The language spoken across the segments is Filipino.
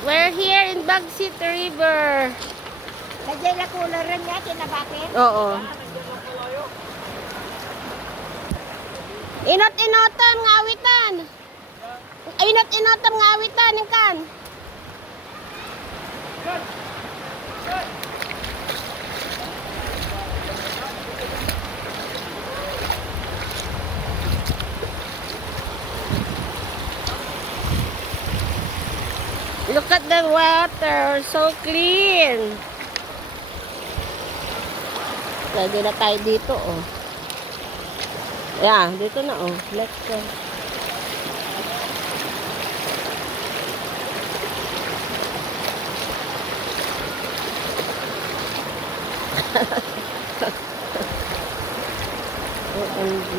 We're here in Bagsit River. Nandiyan na cooler rin niya, kinabakit. Oo. Inot-inotan nga awitan. Inot-inotan nga awitan, kan. Look at the water, so clean. Lagi na tayo dito, oh. Yeah, dito na, oh. Let's go. OMG.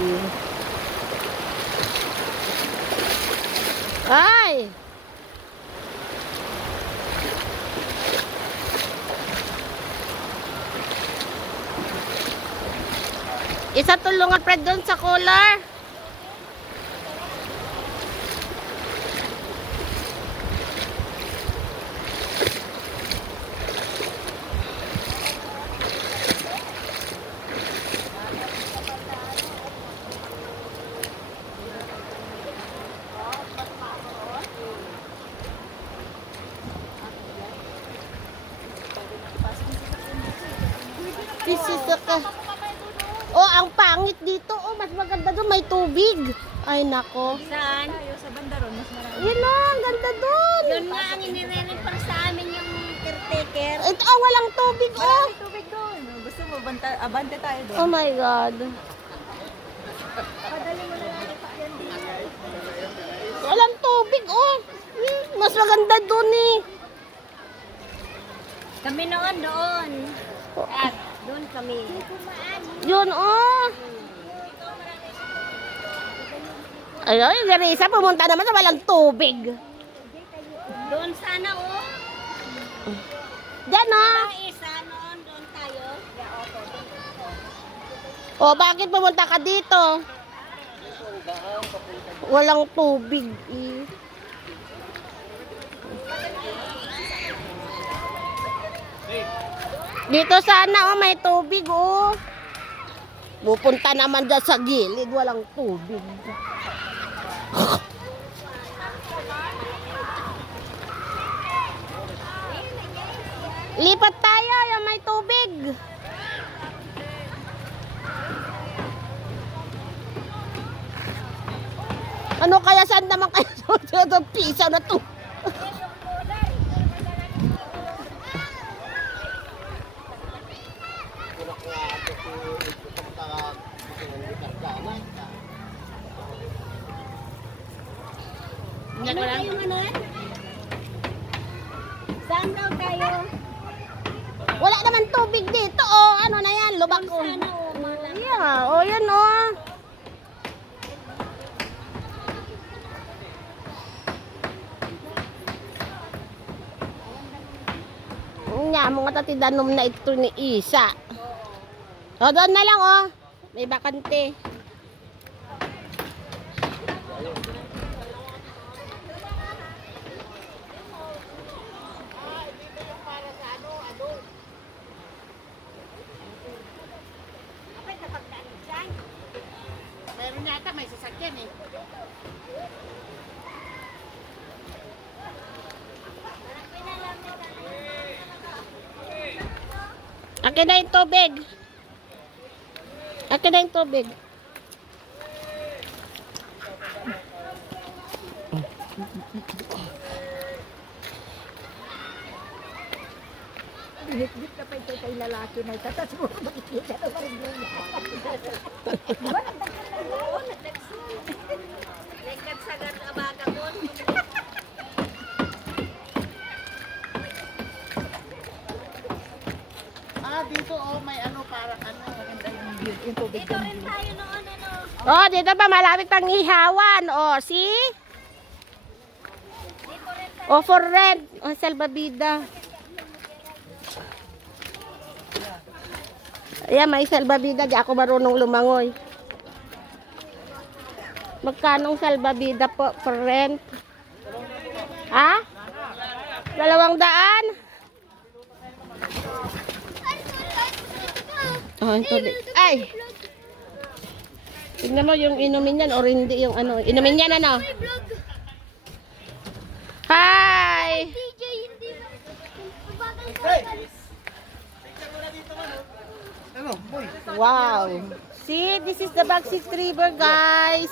Ay! Isa tulungan Fred doon sa cooler. This is the... Oh, ang pangit dito. Oh, mas maganda doon. May tubig. Ay, nako. Saan? Tayo sa Bandaron, mas marami. Yun o, ang ganda doon. Yun nga ang inirelin para sa amin yung caretaker. Ito, oh, walang tubig, oh. May tubig doon. Gusto mo, abante tayo doon. Oh my God. Padali mo na lang ipakyan dito. Walang tubig, oh. Mas maganda doon, eh. Kami noon doon. At doon kami. Yun, oh. Ayun, Garisa, pumunta naman sa walang tubig. Doon sana oh. Diyan, oh. Isa noon doon tayo. Oh, bakit pumunta ka dito? Walang tubig, eh. Dito sana, oh, may tubig, oh. Pupunta naman dyan sa gilid, walang tubig. Lipat tayo, yung may tubig. Ano kaya, saan naman kayo sa pisa na to? Ano tayo manon? Saan daw tayo? Wala naman tubig dito, oh. Ano na yan, lubak, oh. Sana oh, malang. Yeah, oh, yan, oh. Nga, mga tatidanom na ito ni Isa. O, doon na lang, oh. May bakante. Meron yata, may sasakyan, eh. Akin na yung tubig. Akin na yung tubig. Bit na pa ito kay lalaki na ito. Tapos mo makikita na parang ganyan. Diba nagdagsan? Nagdagsagan ang baga mo. Ah, dito oh, may ano parang ano. Yung tubig dito rin tayo noon ano. Oh, dito pa malapit ang ihawan. Oh, see? Oh, for rent. Oh, salbabida. Ayan, may salbabida. Di ako marunong lumangoy. Magkanong salbabida po for rent? Ha? ang daan. Oh, ito. Ay! Tignan mo yung inumin yan or hindi yung ano. Inumin yan ano? Hi! Ano, boy? Wow! See, this is the Bagsik River, guys.